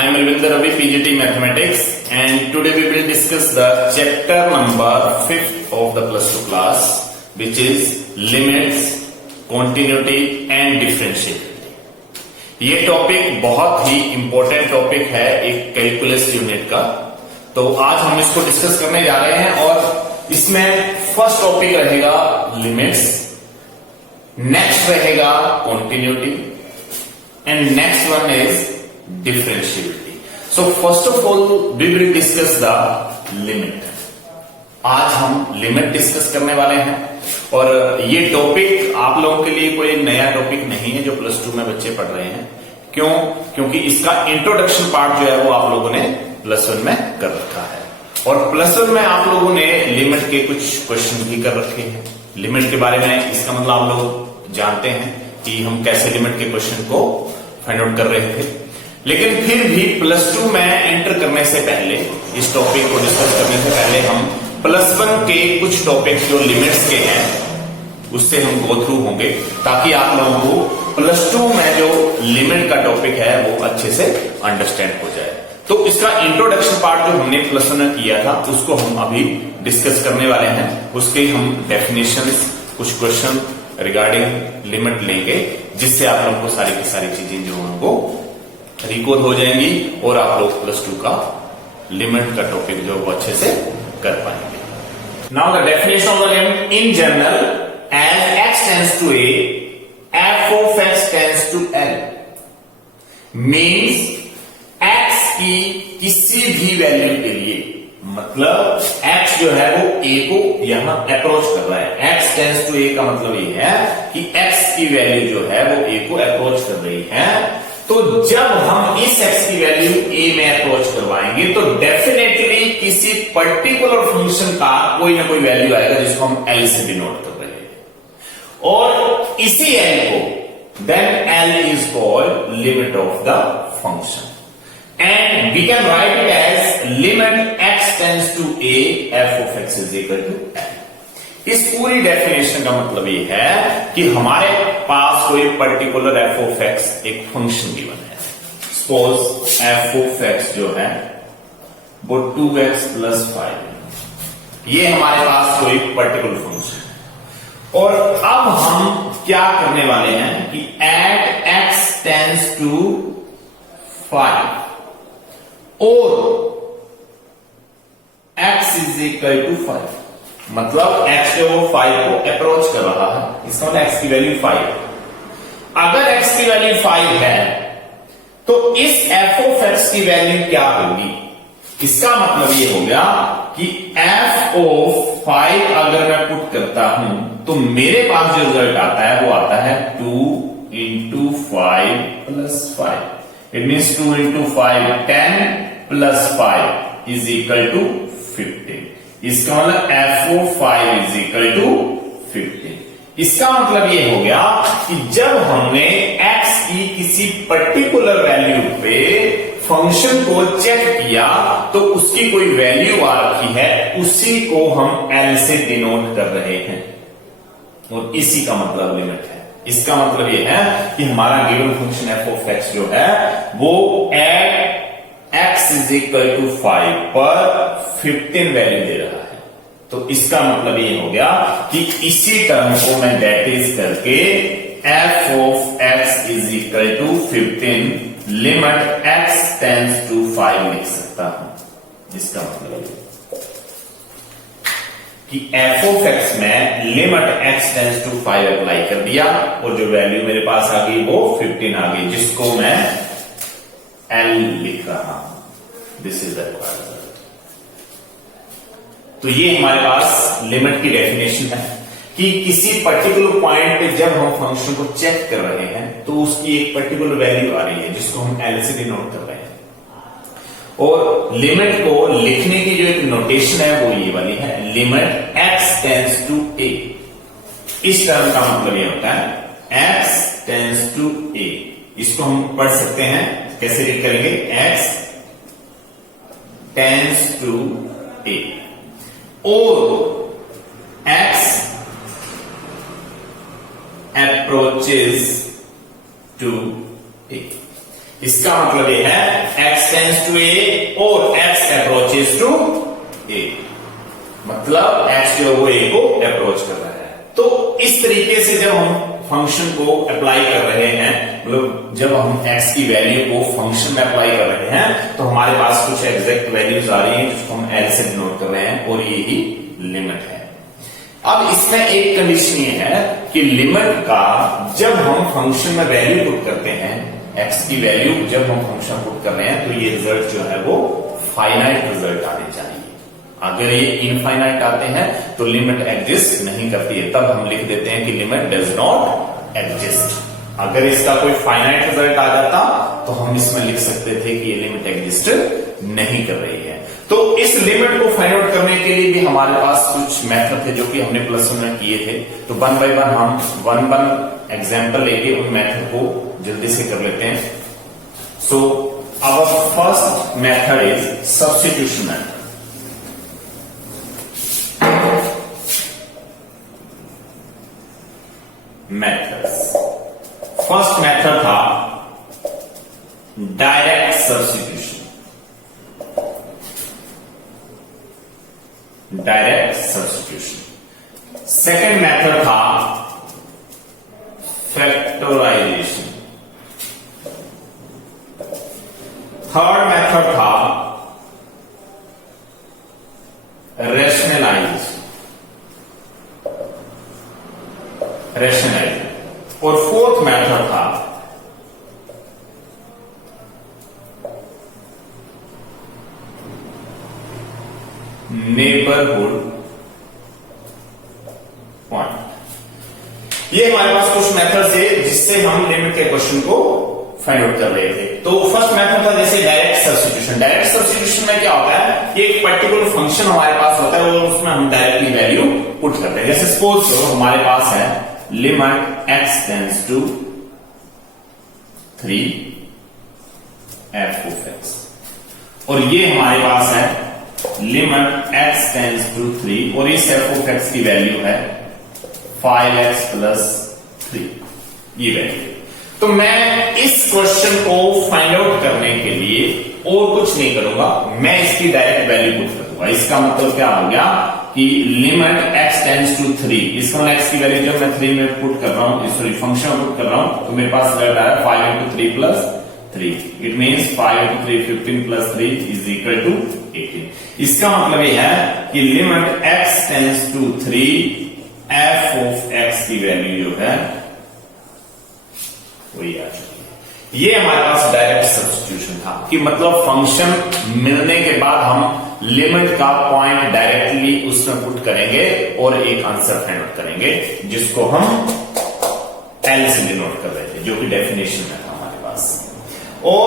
I am Ravinder Ravi, PGT Mathematics, and today we will discuss the chapter number 5th of the plus 2 class, which is limits, continuity and differentiability. ये topic बहुत ही important topic है एक calculus unit का, तो आज हम इसको discuss करने जा रहे हैं और इसमें फर्स्ट टॉपिक रहेगा लिमिट्स, नेक्स्ट रहेगा continuity and next one is differentiability. So first of all we will discuss the limit. आज हम लिमिट डिस्कस करने वाले हैं और ये टॉपिक आप लोगों के लिए कोई नया टॉपिक नहीं है जो प्लस 2 में बच्चे पढ़ रहे हैं. क्यों? क्योंकि इसका इंट्रोडक्शन पार्ट जो है वो आप लोगों ने प्लस 1 में कर रखा है और प्लस 1 में आप लोगों ने लिमिट के कुछ क्वेश्चन भी कर रखे हैं. लिमिट के बारे में इसका मतलब आप लोग जानते हैं कि हम कैसे लिमिट के क्वेश्चन को फाइंड आउट कर रहे थे, लेकिन फिर भी प्लस 2 में एंटर करने से पहले, इस टॉपिक को डिस्कस करने से पहले हम प्लस 1 के कुछ टॉपिक जो लिमिट्स के हैं उससे हम गो थ्रू होंगे ताकि आप लोगों को प्लस 2 में जो लिमिट का टॉपिक है वो अच्छे से अंडरस्टैंड हो जाए. तो इसका इंट्रोडक्शन पार्ट जो हमने प्लस 1 में किया था उसको हम अभी डिस्कस करने वाले हैं. उसके हम डेफिनेशंस, कुछ क्वेश्चन रिगार्डिंग लिमिट लेंगे जिससे आप लोगों को सारी की सारी चीजें जो हमको रिकॉल हो जाएंगी और आप लोग प्लस 2 का लिमिट का टॉपिक जो वो अच्छे से कर पाएंगे. Now the definition of the limit in general, as x tends to a, f of x tends to l means x की किसी भी वैल्यू के लिए, मतलब x जो है वो a को यहां अप्रोच कर रहा है. x टेंड्स टू a का मतलब ये है कि x की वैल्यू जो है वो a को अप्रोच कर रही है. तो जब हम इस x की वैल्यू a में अप्रोच करवाएंगे तो डेफिनेटली किसी पर्टिकुलर फंक्शन का कोई ना कोई वैल्यू आएगा जिसको हम l से डिनोट कर रहे हैं और इसी l को then l is called limit of the function and we can write it as limit x tends to a f of x is equal to l. इस पूरी डेफिनेशन का मतलब ये है कि हमारे पास कोई पर्टिकुलर f of x एक फंक्शन गिवन है. सपोज f of x जो है वो 2x प्लस 5, ये हमारे पास कोई पर्टिकुलर फंक्शन है और अब हम क्या करने वाले हैं कि एट x टेंड्स टू 5 और x इज इक्वल टू 5, मतलब x जो 5 को अप्रोच कर रहा है, इसका मतलब x की वैल्यू 5. अगर x की वैल्यू 5 है तो इस f of x की वैल्यू क्या होगी? इसका मतलब ये हो गया कि f of 5 अगर मैं पुट करता हूं तो मेरे पास जो रिजल्ट आता है वो आता है 2 into 5 plus 5. It means 2 into 5 10 plus 5 is equal to 15. इसका मतलब f of 5 is equal to 15. इसका मतलब ये हो गया कि जब हमने x की किसी पर्टिकुलर वैल्यू पे फंक्शन को चेक किया तो उसकी कोई वैल्यू आ रखी है, उसी को हम l से डिनोट कर रहे हैं और इसी का मतलब लिमिट है. इसका मतलब ये है कि हमारा given function f of x जो है वो at x is equal to 5 पर 15 वैल्यू दे रहा है. तो इसका मतलब ये हो गया कि इसी टर्म को मैं डेटिज करके f of x is equal to 15 limit x tends to 5 लिख सकता हूं. इसका मतलब कि f of x में limit x tends to 5 apply कर दिया और जो वैल्यू मेरे पास आ गई वो 15 आ गई, जिसको मैं l लिख रहा हूं. This is the required. तो ये हमारे पास लिमिट की डेफिनेशन है कि किसी पर्टिकुलर पॉइंट पे जब हम फंक्शन को चेक कर रहे हैं तो उसकी एक पर्टिकुलर वैल्यू आ रही है जिसको हम एल से डिनोट कर रहे हैं और लिमिट को लिखने की जो एक नोटेशन है वो ये वाली है, limit x tends to a. इस टर्म का मतलब ये होता है x टेंड्स टू a. इसको हम पढ़ सकते हैं, कैसे रीड करेंगे? x tends to a or x approaches to a. इसका मतलब ये है x टेंड्स टू a और x अप्रोचेस टू a, मतलब x जो वो a को अप्रोच कर रहा है। तो इस तरीके से जब हम फंक्शन को अप्लाई कर रहे हैं, मतलब जब हम x की वैल्यू को फंक्शन में अप्लाई कर रहे हैं, तो हमारे पास कुछ एग्जैक्ट वैल्यूज आ रही हैं जिसको हम L से डिनोट कर रहे हैं, और ये ही लिमिट है। अब इसमें एक कंडीशन ये है कि लिमिट का जब हम फंक्शन में वैल्यू पुट करते हैं, x की वैल्यू जब हम फंक्शन पुट कर रहे हैं, तो ये रिजल्ट जो है वो फाइनाइट रिजल्ट आने चाहिए। अगर ये इनफाइनाइट आते हैं तो लिमिट एग्जिस्ट नहीं करती है, तब हम लिख देते हैं कि लिमिट डज नॉट एग्जिस्ट। अगर इसका कोई फाइनाइट रिजल्ट आ जाता तो हम इसमें लिख सकते थे कि ये लिमिट एग्जिस्ट नहीं कर रही है। तो इस लिमिट को फाइंड आउट करने के लिए भी हमारे पास कुछ मेथड थे जो कि हमने प्लस वन में किए थे। तो वन बाय वन हम वन एग्जांपल लेके उन मेथड को जल्दी से कर लेते हैं। So our first method is substitution method. First method था डायरेक्ट सब्स्टिट्यूशन। सेकंड मेथड था फैक्टराइजेशन। थर्ड मेथड था रैशनलाइजेशन और फोर्थ मेथड था नेबरहुड पॉइंट। ये हमारे पास कुछ मेथड थे जिससे हम लिमिट के क्वेश्चन को फाइंड आउट कर रहे थे। तो फर्स्ट मेथड था जैसे डायरेक्ट सब्स्टिट्यूशन। डायरेक्ट सब्स्टिट्यूशन में क्या होता है कि एक पर्टिकुलर फंक्शन हमारे पास होता है और उसमें हम डायरेक्टली वैल्यू पुट करते हैं। जैसे सपोज करो हमारे पास है limit x tends to 3 f of x, और ये हमारे पास है लिमिट x टेंड्स टू 3 और इस f of x की वैल्यू है 5x प्लस 3, ये वैल्यू। तो मैं इस क्वेश्चन को फाइंड आउट करने के लिए और कुछ नहीं करूंगा, मैं इसकी डायरेक्ट वैल्यू पुट कर दूंगा। इसका मतलब क्या हो गया कि लिमिट x टेंड्स टू 3, इसका मतलब x की वैल्यू जब मैं 3 में पुट कर रहा हूं, सॉरी फंक्शन पुट कर रहा हूं, तो मेरे पास रिजल्ट आया 5 into 3 plus 3। It means 5 into 3 15 plus 3 is equal to 18। इसका मतलब ये है कि limit x tends to 3 f of x की वैल्यू जो है वही आ चुकी है। ये हमारे पास डायरेक्ट सब्स्टिट्यूशन था कि मतलब फंक्शन मिलने के बाद हम लिमिट का पॉइंट डायरेक्टली उसमें पुट करेंगे और एक आंसर फाइंड आउट करेंगे जिसको हम एल से डिनोट कर रहे थे, जो कि डेफिनेशन में था हमारे पास। और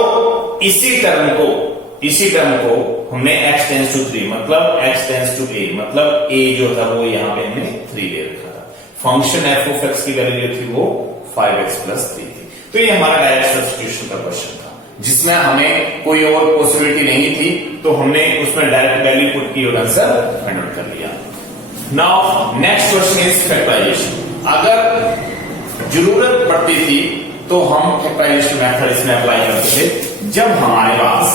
इसी टर्म को हमने x टेंड्स टू 3 मतलब x टेंड्स टू a, मतलब a जो था वो यहां पे हमने 3 ले रखा था। फंक्शन f of x की वैल्यू जो थी वो 5x प्लस 3 थी। तो ये हमारा डायरेक्ट सब्स्टिट्यूशन का क्वेश्चन था जिसमें हमें कोई और पॉसिबिलिटी नहीं थी, तो हमने उसमें डायरेक्ट वैल्यू पुट की और आंसर फाइंड आउट कर लिया। Now next question is factorisation. अगर जरूरत पड़ती थी तो हम फैक्टराइजेशन मेथड इसमें अप्लाई करते थे जब हमारे पास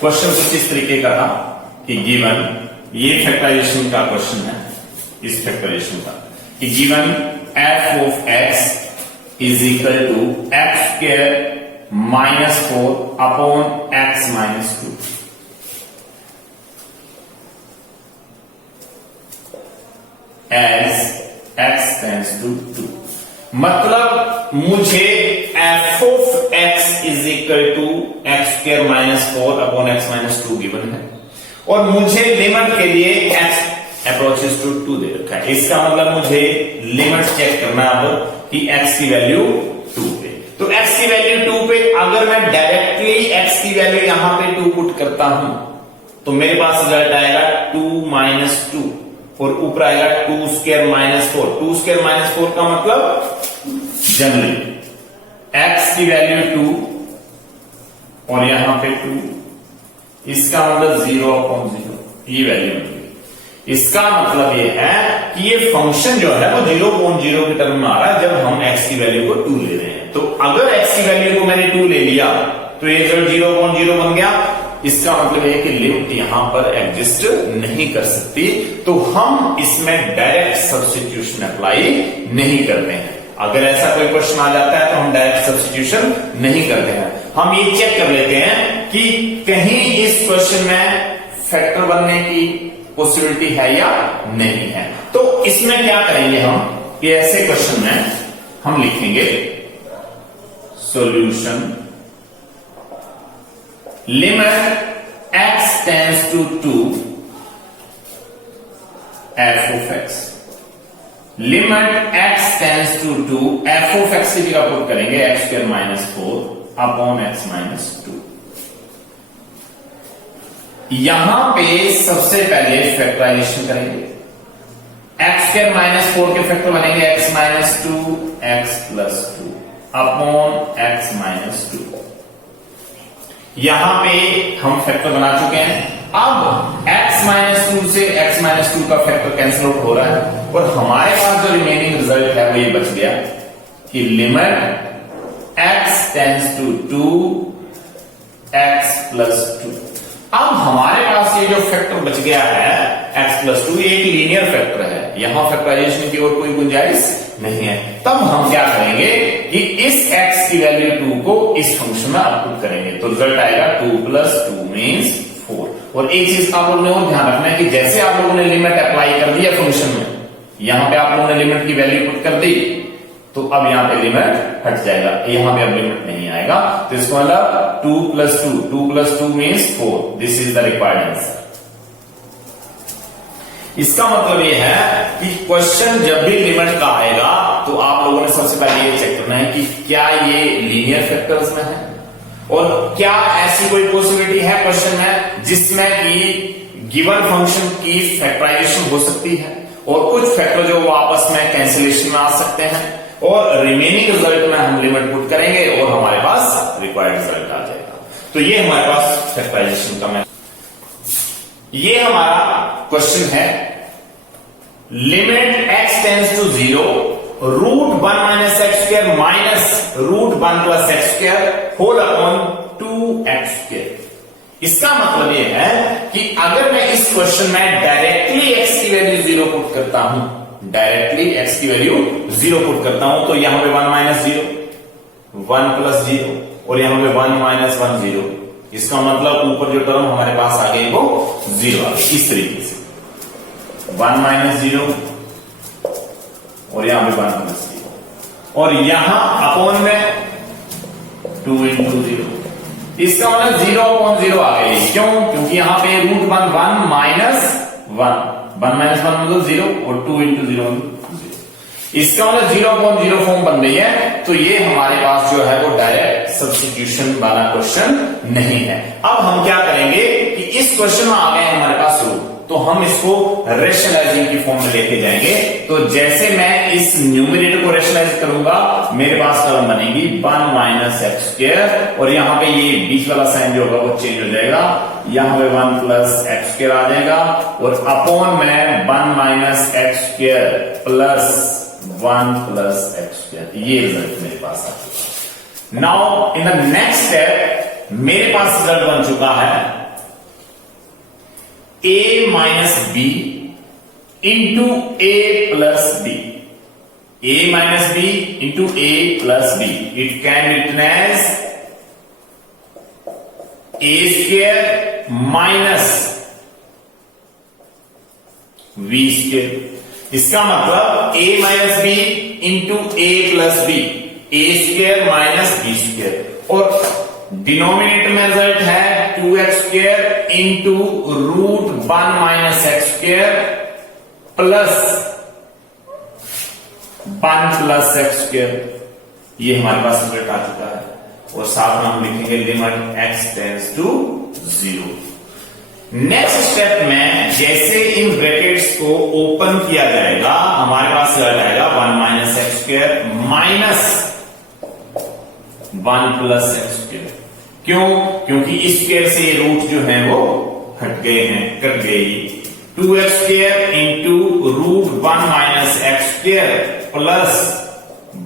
क्वेश्चन कुछ इस तरीके का था कि गिवन, ये फैक्टराइजेशन का क्वेश्चन है, इस फैक्टराइजेशन का कि given f of x is equal to x square minus 4 upon x minus 2। as x tends to 2, मतलब मुझे f of x is equal to x square minus 4 upon x minus 2 given है और मुझे limit के लिए x approaches to 2 दे रखा है। इसका मतलब मुझे लिमिट चेक करना अब कि x की वैल्यू 2 पे, तो x की वैल्यू 2 पे अगर मैं डायरेक्टली x की वैल्यू यहां पे 2 पुट करता हूं तो मेरे पास रिजल्ट आएगा 2 माइनस 2 और ऊपर आएगा 2 स्क्वायर माइनस 4। 2 स्क्वायर माइनस 4 का मतलब जनरली x की वैल्यू 2 और यहां पे 2, इसका मतलब 0/0 ये वैल्यू। इसका मतलब ये है कि ये फंक्शन जो है वो 0.0 के टर्म में आ रहा है जब हम x की वैल्यू को 2 ले रहे हैं। तो अगर x की वैल्यू को मैंने 2 ले लिया तो ये रिजल्ट 0.0 बन गया। इसका मतलब है कि लिमिट यहां पर एग्जिस्ट नहीं कर सकती, तो हम इसमें डायरेक्ट सब्स्टिट्यूशन अप्लाई नहीं करते हैं। अगर ऐसा कोई क्वेश्चन आ जाता है तो हम डायरेक्ट सब्स्टिट्यूशन नहीं करते हैं। हम ये चेक कर लेते हैं कि कहीं इस क्वेश्चन में फैक्टर बनने की पॉसिबिलिटी है या नहीं है। तो इसमें क्या करेंगे हम कि ऐसे क्वेश्चन में हम लिखेंगे solution limit x tends to 2 f of x, limit x tends to 2 f of x की जगह पुट करेंगे x square minus 4 upon x minus 2। यहां पे सबसे पहले फैक्टराइजेशन करेंगे। x स्क्वायर माइनस 4 के फैक्टर बनेंगे x minus 2 x plus 2 upon x minus 2। यहां पे हम फैक्टर बना चुके हैं। अब x माइनस 2 से x माइनस 2 का फैक्टर कैंसिल आउट हो रहा है और हमारे पास जो रिमेनिंग रिजल्ट है वो ये बच गया कि limit x tends to 2 x plus 2। अब हमारे पास ये जो फैक्टर बच गया है x प्लस 2, ये एक लीनियर फैक्टर है, यहां फैक्टराइजेशन की और कोई गुंजाइश नहीं है। तब हम क्या करेंगे कि इस x की वैल्यू 2 को इस फंक्शन में आउटपुट करेंगे, तो रिजल्ट आएगा 2 प्लस 2 मीन्स 4। और एक चीज आप लोगों ने और ध्यान रखना है कि जैसे आप लोगों ने लिमिट अप्लाई कर दिया फंक्शन में, यहां पे आप लोगों ने लिमिट की वैल्यू पुट कर दी, तो अब यहां पे लिमिट हट जाएगा, यहां पे अब लिमिट नहीं आएगा। तो इसको मतलब 2 plus 2 plus 2 means 4, this is the required answer. इसका मतलब यह है कि क्वेश्चन जब भी लिमिट का आएगा तो आप लोगों ने सबसे पहले ये चेक करना है कि क्या ये लीनियर फैक्टर्स में है और क्या ऐसी कोई पॉसिबिलिटी है क्वेश्चन में जिसमें कि गिवन फंक्शन की फैक्टराइजेशन हो सकती है और कुछ फैक्टर जो वो आपस में कैंसिलेशन में आ सकते हैं और रिमेनिंग रिजल्ट में हम लिमिट पुट करेंगे और हमारे पास रिक्वायर्ड रिजल्ट आ जाएगा। तो ये हमारे पास फैक्टराइजेशन का मेथड। ये हमारा क्वेश्चन है limit x tends to 0 root 1 minus x square minus root 1 plus x square whole upon 2x square. इसका मतलब यह है कि अगर मैं इस क्वेश्चन में डायरेक्टली x की वैल्यू 0 पुट करता हूं, डायरेक्टली x की वैल्यू 0 पुट करता हूं, तो यहां पे 1 माइनस 0 1 प्लस 0 और यहां पे 1 माइनस 1 0। इसका मतलब ऊपर जो टर्म हमारे पास आ गई वो 0 आ गई। इस तरीके से 1 माइनस 0 और यहां पे 1 प्लस 0 और यहां अपॉन में 2 इंटू 0। इसका मतलब 0 अपॉन 0 आ गई। क्यों? क्योंकि यहां पे रूट 1 माइनस 1 माइनस 1 मतलब 0 और 2 इंटू 0 0। इसका मतलब 0 अपॉन 0 फॉर्म बन रही है। तो ये हमारे पास जो है वो डायरेक्ट सब्स्टिट्यूशन वाला क्वेश्चन नहीं है। अब हम क्या करेंगे कि इस क्वेश्चन में आ गए हमारे पास रूट, तो हम इसको रेशनलाइजिंग की फॉर्म में लेके जाएंगे। तो जैसे मैं इस न्यूमरेटर को रेशनलाइज करूंगा मेरे पास टर्म बनेगी 1 माइनस एक्स स्क्वायर और यहां पे ये बीच वाला साइन जो होगा वो चेंज हो जाएगा, यहां पे 1 प्लस एक्स स्क्वायर आ जाएगा और अपॉन में 1 minus x square plus 1 plus x square. ये रिजल्ट मेरे पास आ चुका। Now in the next step मेरे पास रिजल्ट बन चुका है a minus B into A plus B, a minus B into A plus B. It can written as a square minus v square. इसका मतलब a minus B into A plus B, A square minus B square और denominator में result है 2x square into root 1 minus x square plus 1 plus x square. ये हमारे पास result आ चुका है और साथ में हम लिखेंगे limit x tends to 0। Next step में जैसे इन ब्रैकेट्स को ओपन किया जाएगा हमारे पास रिजल्ट आएगा 1 minus x square minus 1 plus x square. क्यों? क्योंकि इस स्क्वायर से ये रूट जो है वो हट गए हैं, कट गई। 2x² into √1 minus x² plus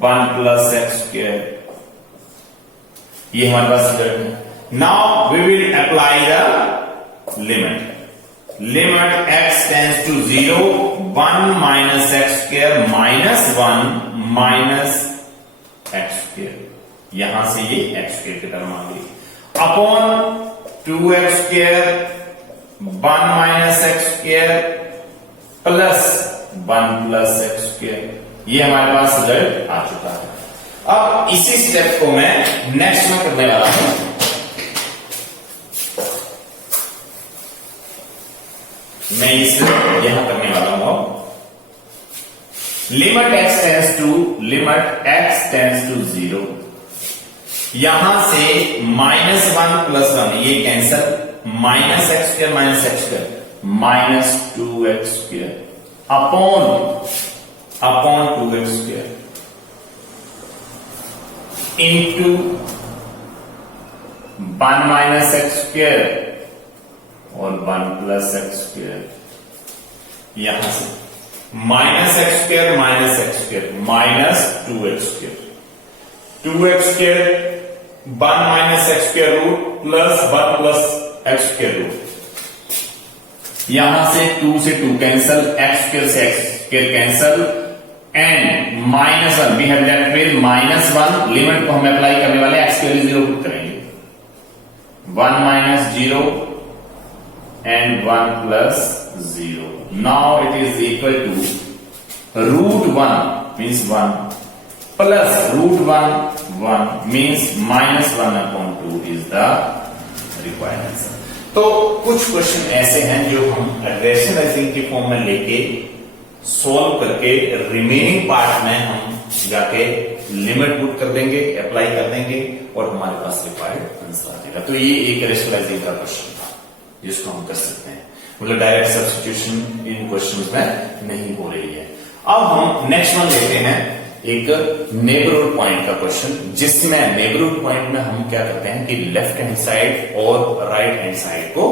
1 plus x²। ये हमारे पास रिजल्ट है। Now we will apply the limit. Limit x tends to 0 1 minus x² minus 1 minus x²। यहां से ये x² की टर्म आ गई upon 2x² 1 minus x² plus 1 plus x²। ये हमारे पास रिजल्ट आ चुका है। अब इसी स्टेप को मैं नेक्स्ट में करने वाला हूं। मैं इसे यहां करने वाला हूं। Limit x tends to 0। यहां से -1 प्लस 1 ये cancel, minus x² minus x² minus 2x² upon 2x² into 1 minus x² और 1 प्लस x²। यहां से minus x² minus x² minus 2x²। 2x² 1 minus x² root plus 1 plus x² root. यहां से 2 से 2 cancel, x² से x² cancel and -1 we have left with -1। Limit को हम apply करने वाले x के लिए 0 पुट करेंगे। 1 minus 0 and 1 plus 0। Now it is equal to √1 means 1 plus √1 1 means -1 upon 2 is the required answer. तो कुछ क्वेश्चन ऐसे हैं जो हम रेशनलाइजिंग के फॉर्म में लेके सॉल्व करके रिमेनिंग पार्ट में हम जाके लिमिट पुट कर देंगे, अप्लाई कर देंगे और हमारे पास रिक्वायर्ड आंसर आ जाएगा। तो ये एक रेशनलाइजिंग का क्वेश्चन था जिसको हम कर सकते हैं, मतलब डायरेक्ट सब्स्टिट्यूशन इन क्वेश्चंस में नहीं हो रही है। अब हम नेक्स्ट वन लेते हैं एक नेबरहुड पॉइंट का क्वेश्चन, जिसमें नेबरहुड पॉइंट में हम क्या करते हैं कि लेफ्ट हैंड साइड और राइट हैंड साइड को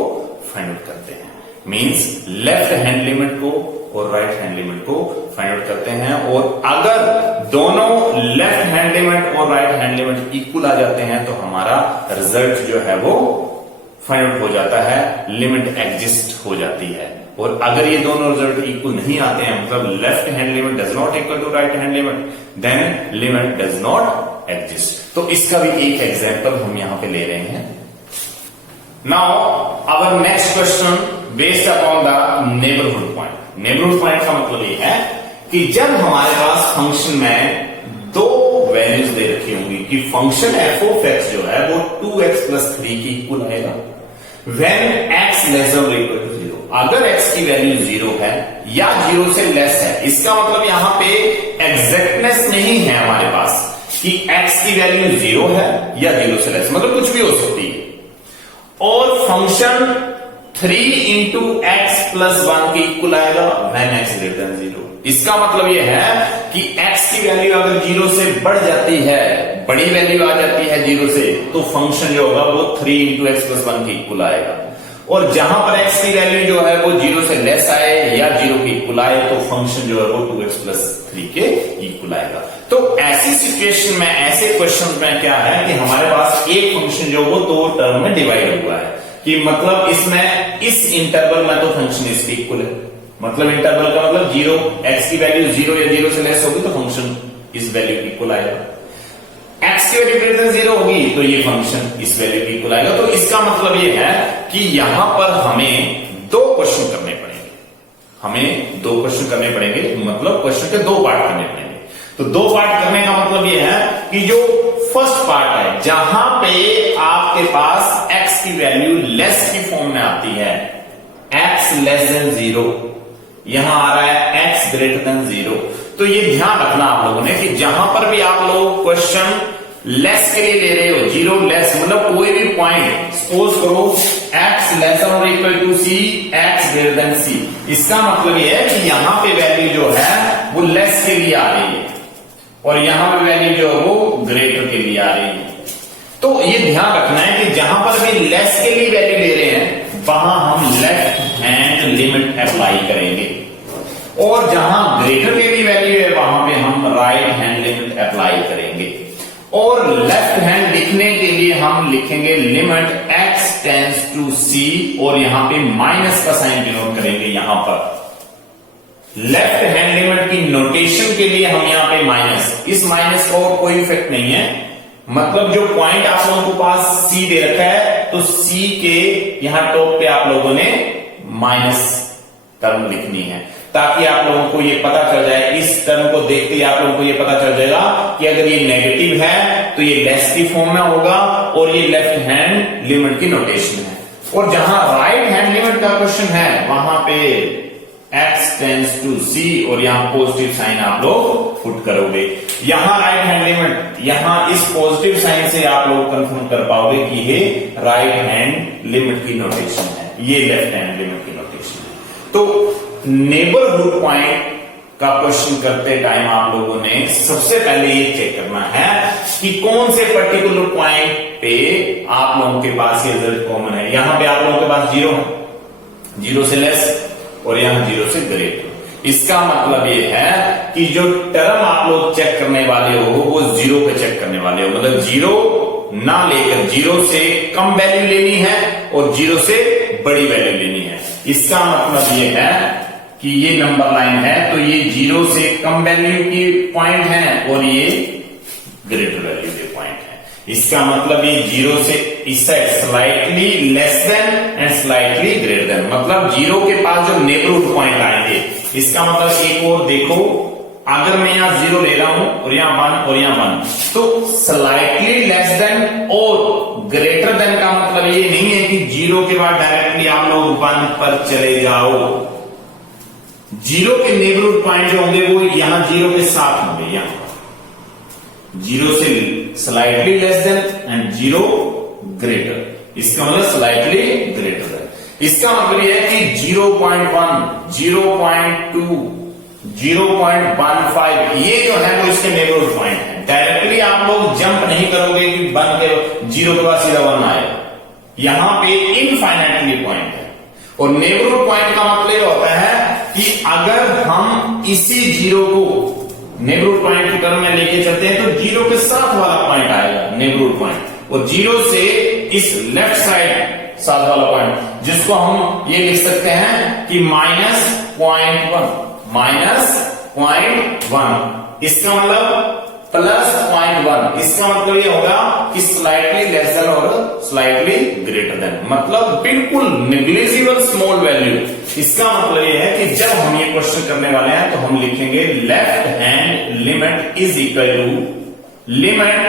फाइंड आउट करते हैं। मींस लेफ्ट हैंड लिमिट को और राइट हैंड लिमिट को फाइंड आउट करते हैं, और अगर दोनों लेफ्ट हैंड लिमिट और राइट हैंड लिमिट इक्वल आ जाते हैं तो हमारा रिजल्ट जो है वो फाइंड आउट हो जाता है, लिमिट एग्जिस्ट हो जाती है। और अगर ये दोनों रिजल्ट इक्वल नहीं आते हैं, मतलब left hand limit does not equal to right hand limit, then limit does not exist. तो इसका भी एक एग्जांपल हम यहां पे ले रहे हैं। Now our next question based upon the neighbourhood point. Neighbourhood point का मतलब ये है कि जब हमारे पास फंक्शन में दो वैल्यूज दे रखी होंगी कि फंक्शन एफ ऑफ एक्स जो है वो 2x प्लस 3 की इक्वल आएगा व्हेन x लेस देन और इक्वल टू 0। अगर x की वैल्यू 0 है या 0 से लेस है, इसका मतलब यहां पे एग्जैक्टनेस नहीं है हमारे पास कि x की वैल्यू 0 है या 0 से लेस, मतलब कुछ भी हो सकती है। और फंक्शन 3 इंटू एक्स प्लस 1 के इक्वल आएगा व्हेन x ग्रेटर देन 0। इसका मतलब यह है कि x की वैल्यू अगर 0 से बढ़ जाती है, बड़ी वैल्यू आ जाती है 0 से, तो फंक्शन जो होगा वो 3 इंटू एक्स प्लस 1 के इक्वल आएगा। और जहां पर x की वैल्यू जो है वो 0 से लेस आए या 0 के इक्वल आए तो फंक्शन जो है वो 2x प्लस 3 के इक्वल आएगा। तो ऐसी सिचुएशन में, ऐसे क्वेश्चन में क्या है कि हमारे पास एक फंक्शन जो वो दो टर्म में डिवाइड हुआ है, कि मतलब इसमें इस इंटरवल में तो फंक्शन इसके इक्वल है, मतलब इंटरवल का मतलब 0, x की वैल्यू 0 या 0 से लेस होगी तो फंक्शन इस वैल्यू के इक्वल आएगा। x की वैल्यू ग्रेटर देन 0 होगी तो ये फंक्शन इस वैल्यू के इक्वल आएगा। तो इसका मतलब ये है कि यहां पर हमें दो क्वेश्चन करने पड़ेंगे, हमें दो क्वेश्चन करने पड़ेंगे, मतलब क्वेश्चन के दो पार्ट करने पड़ेंगे। तो दो पार्ट करने का मतलब ये है कि जो फर्स्ट पार्ट है जहां पे आपके पास x की वैल्यू लेस की फॉर्म में आती है, x लेस देन 0, यहां आ रहा है x ग्रेटर देन 0। तो ये ध्यान रखना आप लोगों ने कि जहां पर भी आप लोग क्वेश्चन लेस के लिए ले रहे हो, 0 लेस, मतलब कोई भी पॉइंट सपोज करो x लेस देन और equal to c, x greater than c, इसका मतलब ये है कि यहां पे वैल्यू जो है वो लेस के लिए आ रही है और यहां पे वैल्यू जो है वो ग्रेटर के लिए आ रही है। तो ये ध्यान रखना है कि जहां पर भी लेस के लिए वैल्यू ले रहे हैं वहां हम लेफ्ट हैंड लिमिट अप्लाई करेंगे, और जहां ग्रेटर के भी वैल्यू है वहां पे हम राइट हैंड लिमिट अप्लाई करेंगे, और लेफ्ट हैंड लिखने के लिए हम लिखेंगे limit x tends to c, और यहां पे माइनस का साइन डिनोट करेंगे। यहां पर लेफ्ट हैंड लिमिट की नोटेशन के लिए हम यहां पे माइनस, इस माइनस का और कोई इफेक्ट नहीं है, मतलब जो पॉइंट आप लोगों के पास c दे रखा है तो c के यहां टॉप पे आप लोगों ने माइनस टर्म लिखनी है, ताकि आप लोगों को ये पता चल जाए, इस टर्म को देखते ही आप लोगों को ये पता चल जाएगा कि अगर ये नेगेटिव है तो ये लेस की फॉर्म में होगा, और ये लेफ्ट हैंड लिमिट की नोटेशन है। और जहां राइट हैंड लिमिट का क्वेश्चन है वहां पे x टेंड्स टू c, और यहां पॉजिटिव साइन आप लोग पुट करोगे। यहां राइट हैंड लिमिट, यहां इस पॉजिटिव साइन से आप लोग कंफर्म कर पाओगे कि ये राइट हैंड लिमिट की नोटेशन है, ये लेफ्ट हैंड लिमिट की नोटेशन है। तो नेबरहुड पॉइंट का क्वेश्चन करते टाइम आप लोगों ने सबसे पहले ये चेक करना है कि कौन से पर्टिकुलर पॉइंट पे आप लोगों के पास ये रिजल्ट कॉमन है। यहां पे आप लोगों के पास 0 है, 0 से लेस, और यहां 0 से ग्रेटर। इसका मतलब ये है कि जो टर्म आप लोग चेक करने वाले हो वो 0 पे चेक करने वाले हो, मतलब 0 ना लेकर 0 से कम वैल्यू लेनी है और 0 से बड़ी वैल्यू लेनी है। इसका मतलब ये है कि ये नंबर लाइन है तो ये 0 से कम वैल्यू की पॉइंट है और ये ग्रेटर वैल्यू के पॉइंट है। इसका मतलब ये 0 से इस side slightly less then and slightly greater then, मतलब 0 के पास जो नेबरहुड पॉइंट आएंगे। इसका मतलब एक और देखो, अगर मैं यहां 0 ले रहा हूं और यहां 1 और यहां 1, तो स्लाइटली लेस देन और ग्रेटर देन का मतलब ये नहीं है कि 0 के बाद डायरेक्टली आप लोग 1 पर चले जाओ। 0 के नेबरहुड पॉइंट जो होंगे वो यहां 0 के साथ होंगे, यहां 0 से slightly less then and 0 greater. इसका मतलब स्लाइटली ग्रेटर देन। इसका मतलब यह है कि 0.1, 0.2, 0.15 ये जो है वो इसके नेबरहुड पॉइंट है। डायरेक्टली आप लोग जंप नहीं करोगे कि 1 के 0 के बाद सीधा 1 आएगा, यहां पे इनफाइनाइटली पॉइंट है। और नेबरहुड पॉइंट का मतलब ये होता है कि अगर हम इसी 0 को नेबरहुड पॉइंट की टर्म में लेके चलते हैं तो 0 के साथ वाला पॉइंट आएगा नेबरहुड पॉइंट, और 0 से इस लेफ्ट साइड साथ वाला पॉइंट, जिसको हम ये लिख सकते हैं कि -0.1, -0.1। इसका मतलब +0.1। इसका मतलब ये होगा कि स्लाइटली लेस देन और स्लाइटली ग्रेटर देन, मतलब बिल्कुल नेग्लिजिबल स्मॉल वैल्यू। इसका मतलब ये है कि जब हम ये क्वेश्चन करने वाले हैं तो हम लिखेंगे left hand limit is equal to limit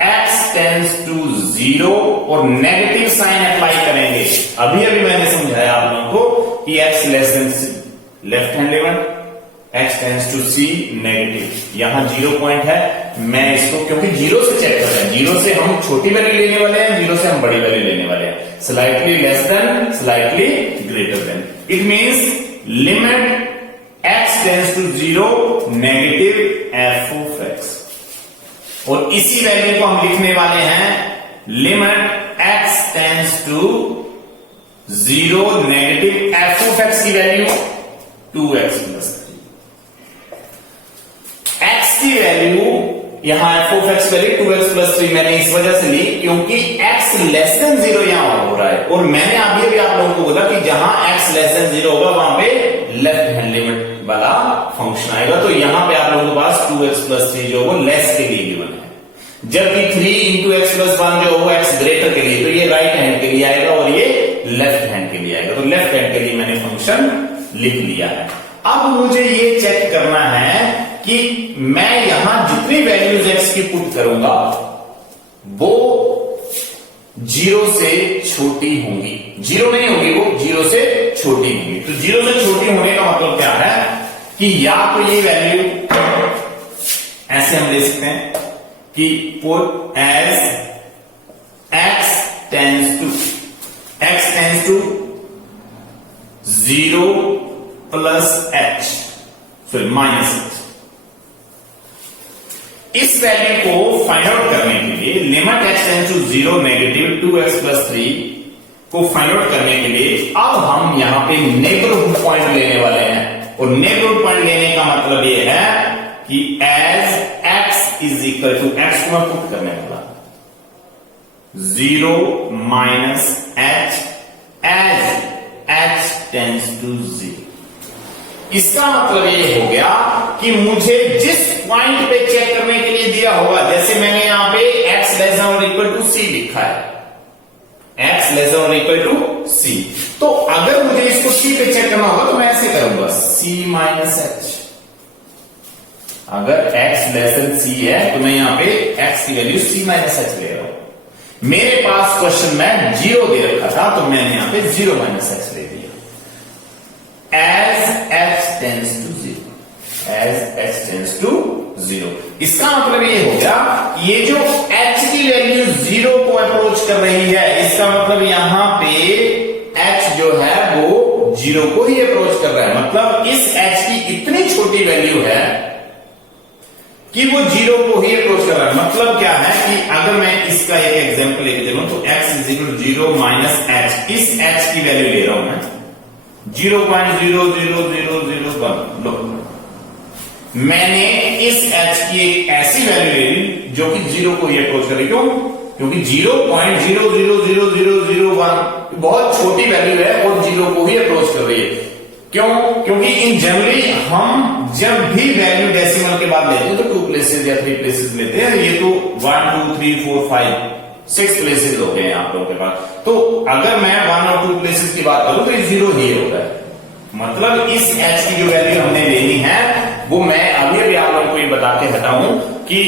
x tends to 0 और नेगेटिव साइन अप्लाई करेंगे। अभी मैंने समझाया आप लोगों को कि x less than left hand limit, x tends to c negative, यहां 0 पॉइंट है। मैं इसको क्योंकि 0 से चेक कर रहे हैं, 0 से हम छोटी वैल्यू लेने वाले हैं, 0 से हम बड़ी वैल्यू लेने वाले हैं, slightly less than slightly greater than. It means limit x tends to 0 negative f of x, और इसी वैल्यू को हम लिखने वाले हैं limit x tends to 0 negative f of x की वैल्यू 2x प्लस 3। x की वैल्यू यहां f of x value 2x plus 3 मैंने इस वजह से ली क्योंकि x लेस देन 0 यहां हो रहा है, और मैंने अभी भी आप लोगों को बोला कि जहां x लेस देन 0 होगा वहां पे लेफ्ट हैंड लिमिट वाला फंक्शन आएगा। तो यहां पे आप लोगों के पास 2x प्लस 3 जो वो लेस के लिए गिवन है, जबकि 3 इंटू एक्स प्लस 1 जो वो x ग्रेटर के लिए, तो ये राइट हैंड के लिए आएगा और ये लेफ्ट हैंड के लिए आएगा। तो लेफ्ट हैंड के लिए मैंने फंक्शन लिख लिया है। अब मुझे ये चेक करना है कि मैं यहां जितनी वैल्यूज x की पुट करूंगा वो 0 से छोटी होंगी, 0 नहीं होगी, वो 0 से छोटी होंगी। तो 0 से छोटी होने का मतलब क्या है कि या तो ये वैल्यू ऐसे हम ले सकते हैं कि put as x tends to 0 plus h, फिर माइनस h। इस वैल्यू को फाइंड आउट करने के लिए limit x tends to 0 negative 2x plus 3 को फाइंड आउट करने के लिए अब हम यहां पे नेबरहुड पॉइंट लेने वाले हैं। और नेबरहुड पॉइंट लेने का मतलब यह है कि as x is equal to x को मैं पुट करने वाला 0 minus h as h tends to 0। इसका मतलब ये हो गया कि मुझे जिस पॉइंट पे चेक करने के लिए दिया होगा, जैसे मैंने यहां पे x लेस देन और इक्वल टू c लिखा है, x लेस देन और इक्वल टू c, तो अगर मुझे इसको c पे चेक करना होगा तो मैं ऐसे करूंगा c माइनस h। अगर x लेस देन c है तो मैं यहां पे x की वैल्यू c माइनस h ले रहा हूं। मेरे पास क्वेश्चन में 0 दे रखा था तो मैंने यहां पे 0 माइनस h ले दिया। As h tends to 0, as h tends to 0, इसका मतलब ये हो गया ये जो h की वैल्यू 0 को अप्रोच कर रही है, इसका मतलब यहां पे h जो है वो 0 को ही अप्रोच कर रहा है। मतलब इस h की इतनी छोटी वैल्यू है कि वो 0 को ही अप्रोच कर रहा है। मतलब क्या है कि अगर मैं इसका एक एग्जांपल लेके चलूं तो x is equal to 0 minus h, इस h की वैल्यू ले रहा हूं मैं 0.00001। लो, मैंने इस h की एक ऐसी वैल्यू ले ली जो कि 0 को ही अप्रोच कर रही। क्यों? क्योंकि 0.00001 बहुत छोटी वैल्यू है और 0 को ही अप्रोच कर रही है। क्यों? क्योंकि इन जनरली हम जब भी वैल्यू डेसिमल के बाद लेते हैं तो 2 प्लेसेस या 3 प्लेसेस लेते हैं। ये तो 1 2 3 4 5 6 प्लेसेस हो गए आप लोगों के पास। तो अगर मैं 1 और 2 प्लेसेस की बात करूं तो ये 0 ही होगा। मतलब इस h की जो वैल्यू हमने लेनी है वो मैं अभी आप लोगों को ये बता के हटाऊं कि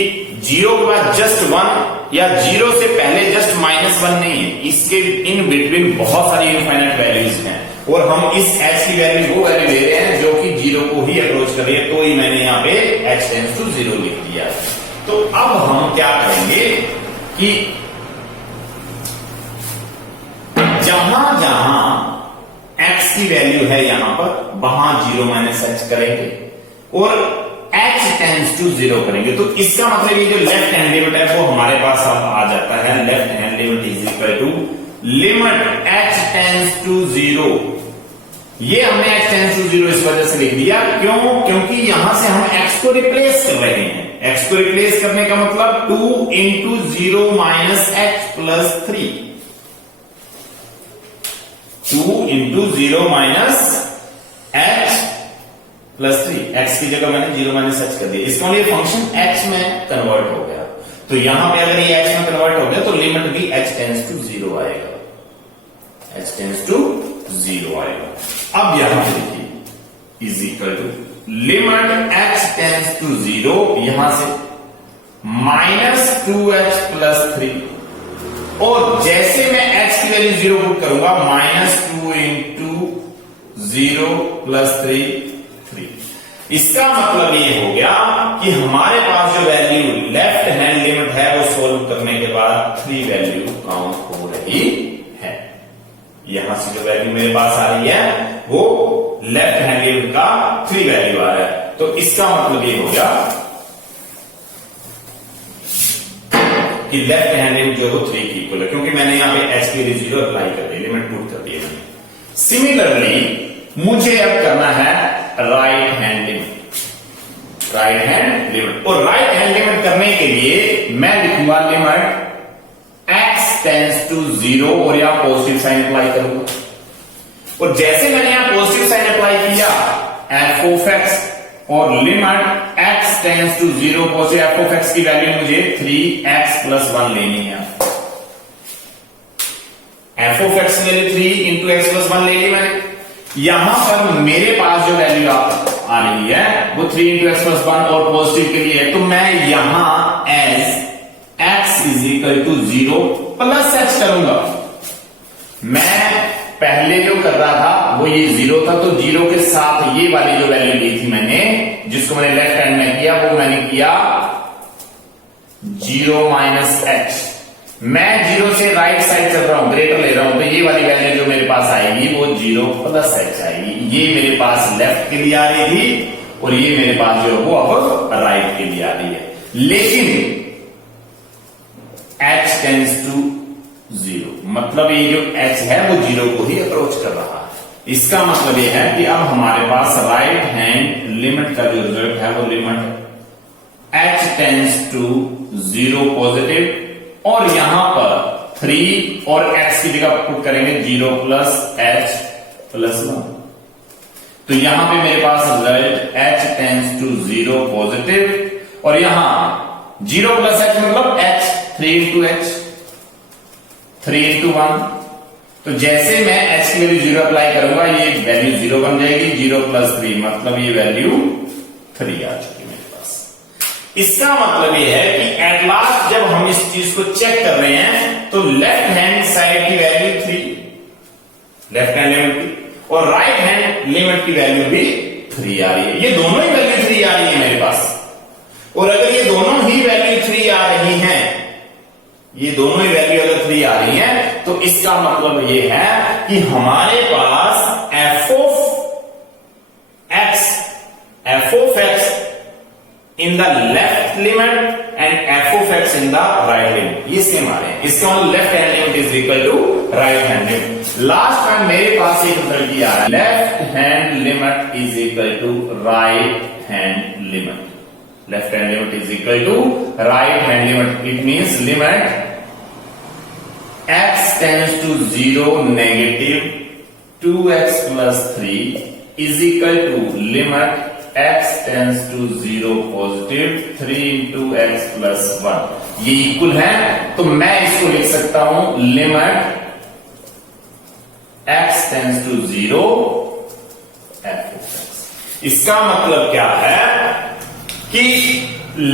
0 के बाद जस्ट 1 या 0 से पहले जस्ट -1 नहीं है, इसके इन बिटवीन बहुत सारी इनफाइनाइट वैल्यूज हैं और हम इस h की वैल्यू वो वैल्यू ले रहे हैं जो कि 0 को ही अप्रोच कर रही है। तो ही मैंने यहां पे h टेंड्स टू 0 लिख दिया। तो अब हम क्या करेंगे कि जहां जहां x की वैल्यू है यहां पर वहां 0 माइनस h करेंगे और h टेंड्स टू 0 करेंगे। तो इसका मतलब ये जो लेफ्ट हैंड लिमिट है वो हमारे पास अब आ जाता है। Left hand limit is equal to limit h tends to 0। ये हमने h टेंड्स टू 0 इस वजह से लिख दिया। क्यों? क्योंकि यहां से हम x को रिप्लेस कर रहे हैं। x को रिप्लेस करने का मतलब 2 into 0 minus h plus 3, 2 into 0 minus h plus 3। x की जगह मैंने 0 माइनस h कर दिया। इसका मतलब फंक्शन h में कन्वर्ट हो गया। तो यहां पे अगर ये h में कन्वर्ट हो गया तो लिमिट भी h टेंड्स टू 0 आएगा, h टेंड्स टू 0 आएगा। अब यहां पे देखिए is equal to limit h tends to 0 यहां से माइनस 2h प्लस 3 और जैसे मैं h की वैल्यू 0 पुट करूंगा -2 इंटू 0 प्लस 3। इसका मतलब ये हो गया कि हमारे पास जो वैल्यू लेफ्ट हैंड लिमिट है वो सोल्व करने के बाद 3 वैल्यू काउंट हो रही है। यहां से जो वैल्यू मेरे पास आ रही है वो लेफ्ट हैंड लिमिट का 3 वैल्यू आ रहा है। तो इसका मतलब ये हो गया कि लेफ्ट हैंड लिमिट जो है वो 3 की इक्वल है, क्योंकि मैंने यहां पे h की वैल्यू 0 अप्लाई कर दी, लिमिट पुट कर दी मैंने। सिमिलरली मुझे अब करना है right hand limit, right hand limit. और राइट हैंड लिमिट करने के लिए मैं लिखूंगा लिमिट x टेंड्स टू 0 और यहां पॉजिटिव साइन अप्लाई करूंगा। और जैसे मैंने यहां पॉजिटिव साइन अप्लाई किया f ऑफ x और limit x tends to 0 positive f of x की वैल्यू मुझे 3x प्लस 1 लेनी है। f ऑफ x ले ली 3 इंटू x प्लस 1 ले ली मैंने। यहां पर मेरे पास जो वैल्यू आ रही है वो 3 इंटू एक्स प्लस 1 और पॉजिटिव के लिए है। तो मैं यहां as x is equal to 0 plus h करूंगा। मैं पहले जो कर रहा था वो ये 0 था, तो 0 के साथ ये वाली जो वैल्यू ली थी मैंने, जिसको मैंने लेफ्ट हैंड में किया, वो मैंने किया 0 माइनस h। मैं 0 से राइट साइड चल रहा हूं, ग्रेटर ले रहा हूं, तो ये वाली वैल्यू जो मेरे पास आएगी वो 0 प्लस h आएगी। ये मेरे पास लेफ्ट के लिए आ रही थी और ये मेरे पास जो है वो अब राइट के लिए आ रही है। लेकिन h टेंड्स टू 0 मतलब ये जो h है वो 0 को ही अप्रोच कर रहा है। इसका मतलब ये है कि अब हमारे पास राइट हैंड लिमिट का जो रिजल्ट है वो limit h tends to 0 positive और यहां पर 3 और x की जगह पुट करेंगे 0 प्लस h प्लस 1। तो यहां पे मेरे पास result h tends to 0 positive और यहां 0 प्लस h मतलब h 3 इंटू h 3 इंटू 1। तो जैसे मैं h की वैल्यू 0 अप्लाई करूंगा ये वैल्यू 0 बन जाएगी, 0 प्लस 3 मतलब ये वैल्यू 3 आ चुकी मेरे पास। इसका मतलब ये है कि एट लास्ट जब हम इस चीज को चेक कर रहे हैं तो लेफ्ट हैंड साइड की वैल्यू 3 लेफ्ट हैंड लिमिट की और राइट हैंड लिमिट की वैल्यू भी 3 आ रही है। ये दोनों ही वैल्यू 3 आ रही है मेरे पास। और अगर ये दोनों ही वैल्यू 3 आ रही हैं, ये दोनों ही वैल्यू अगर 3 आ रही है तो इसका मतलब ये है कि हमारे पास f of x in the left limit and f of x in the right limit ये सेम आ रहे हैं। इसका मतलब left hand limit is equal to right hand limit. Last time मेरे पास एक रिजल्ट आ रहा है left hand limit is equal to right hand limit. Left hand limit is equal to right hand limit. It means limit x tends to 0 negative 2x plus 3 is equal to limit x tends to 0 positive 3 into x plus 1। ये equal है तो मैं इसको लिख सकता हूं limit x tends to 0 f of x। इसका मतलब क्या है कि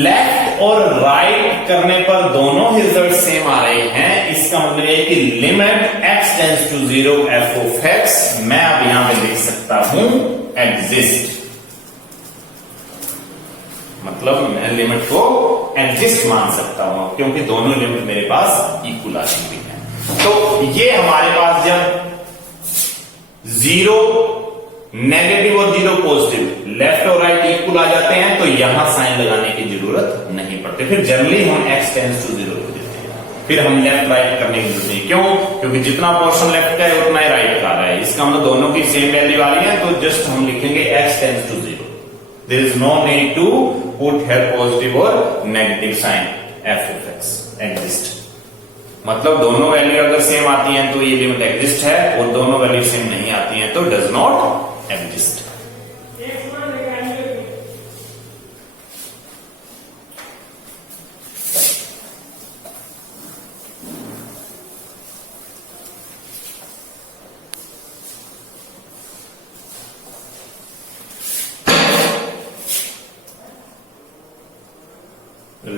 लेफ्ट और राइट करने पर दोनों ही रिजल्ट सेम आ रहे हैं। इसका मतलब है कि limit x tends to 0 f of x मैं अब यहां पे लिख सकता हूं एग्जिस्ट। मतलब मैं लिमिट को एग्जिस्ट मान सकता हूं क्योंकि दोनों लिमिट मेरे पास इक्वल आ चुकी है। तो ये हमारे पास जब 0 नेगेटिव और 0 पॉजिटिव लेफ्ट और राइट इक्वल आ जाते हैं तो यहां साइन लगाने की जरूरत नहीं पड़ती। फिर जनरली हम x टेंड्स टू 0 को देते हैं, फिर हम लेफ्ट राइट करने की जरूरत नहीं। क्यों? क्योंकि जितना पोर्शन लेफ्ट का है उतना ही राइट का आ रहा है। इसका मतलब दोनों की सेम वैल्यू आ रही है तो जस्ट हम लिखेंगे x tends to 0। There is no need to put here positive और negative sign f of x exist. मतलब दोनों वैल्यू अगर सेम आती हैं तो ये लिमिट एग्जिस्ट है और दोनों वैल्यू सेम नहीं आती हैं तो डज नॉट एग्जिस्ट।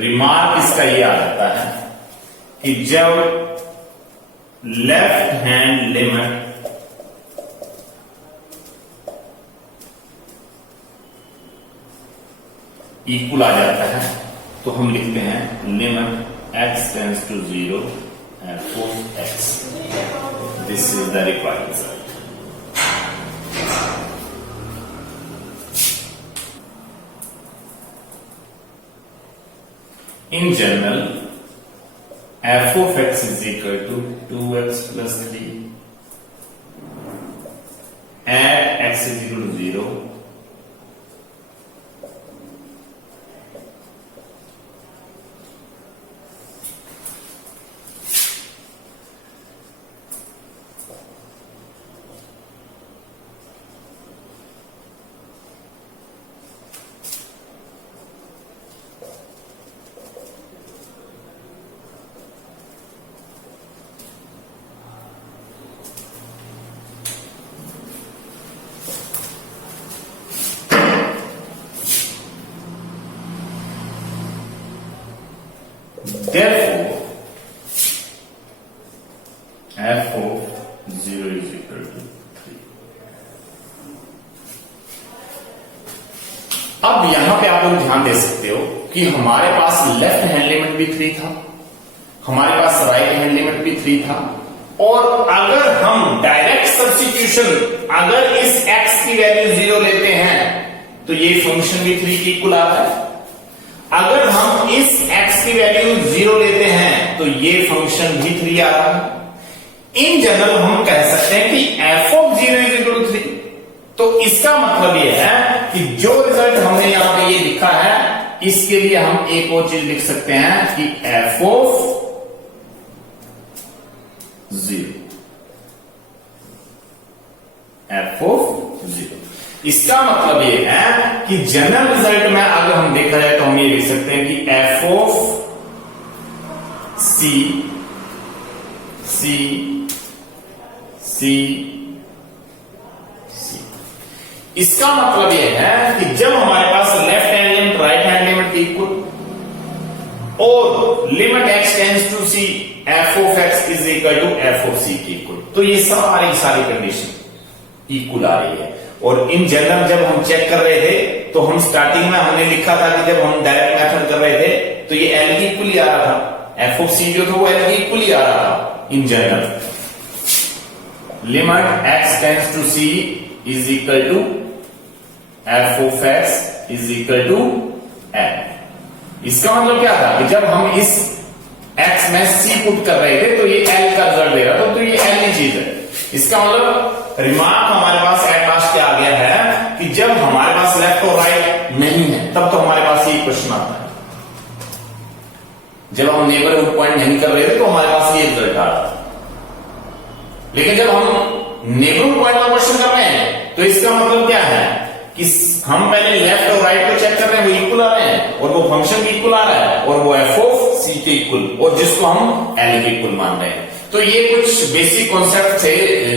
रिमार्क इसका ये आ जाता है कि जब लेफ्ट हैंड लिमिट इक्वल आ जाता है तो हम लिखते हैं limit x tends to 0 f of x। This is the required result. In general, f of x is equal to 2x plus 3 at x is equal to 0 Therefore, f of 0 is equal to 3। अब यहां पे आप लोग ध्यान दे सकते हो कि हमारे पास लेफ्ट हैंड लिमिट भी 3 था, हमारे पास राइट हैंड लिमिट भी 3 था और अगर हम डायरेक्ट सब्स्टिट्यूशन अगर इस x की वैल्यू 0 लेते हैं तो ये फंक्शन भी 3 की इक्वल आता है। अगर हम इस x की वैल्यू 0 लेते हैं तो ये फंक्शन भी 3 आ रहा है। इन जनरल हम कह सकते हैं कि f of 0 is equal to 3। तो इसका मतलब यह है कि जो रिजल्ट हमने यहां पे ये लिखा है, इसके लिए हम एक और चीज लिख सकते हैं कि f ऑफ 0, f ऑफ 0। इसका मतलब ये है कि जनरल रिजल्ट में अगर हम देखा जाए तो हम ये लिख सकते हैं कि f ऑफ c इसका मतलब यह है कि जब हमारे पास left hand limit right hand limit equal और limit x tends to c f of x is equal to f of c के इक्वल, तो ये सारी कंडीशन इक्वल आ रही है। और इन जनरल जब हम चेक कर रहे थे तो हम स्टार्टिंग में हमने लिखा था कि जब हम डायरेक्ट मेथड कर रहे थे तो ये L की इक्वल ही आ रहा था, f ऑफ c जो था वो L की इक्वल ही आ रहा था in general. Limit x tends to c is equal to f of x is equal to L। इसका मतलब क्या था कि जब हम इस x में c पुट कर रहे थे तो ये L का रिजल्ट दे रहा था, तो ये L ही चीज है। इसका मतलब रिमार्क हमारे पास एट लास्ट क्या आ गया है कि जब हमारे पास लेफ्ट और राइट नहीं है तब तो हमारे पास ये क्वेश्चन आता है। जब हम नेबरहुड पॉइंट नहीं कर रहे थे तो हमारे पास ये रिजल्ट आ रहा था, लेकिन जब हम नेबरहुड पॉइंट का क्वेश्चन कर रहे हैं तो इसका मतलब क्या है कि हम पहले लेफ्ट और राइट को चेक कर रहे हैं, वो इक्वल आ रहे हैं और वो फंक्शन भी इक्वल आ रहा है और वो f ऑफ c के इक्वल और जिसको हम L के इक्वल मान रहे हैं। तो ये कुछ बेसिक कॉन्सेप्ट थे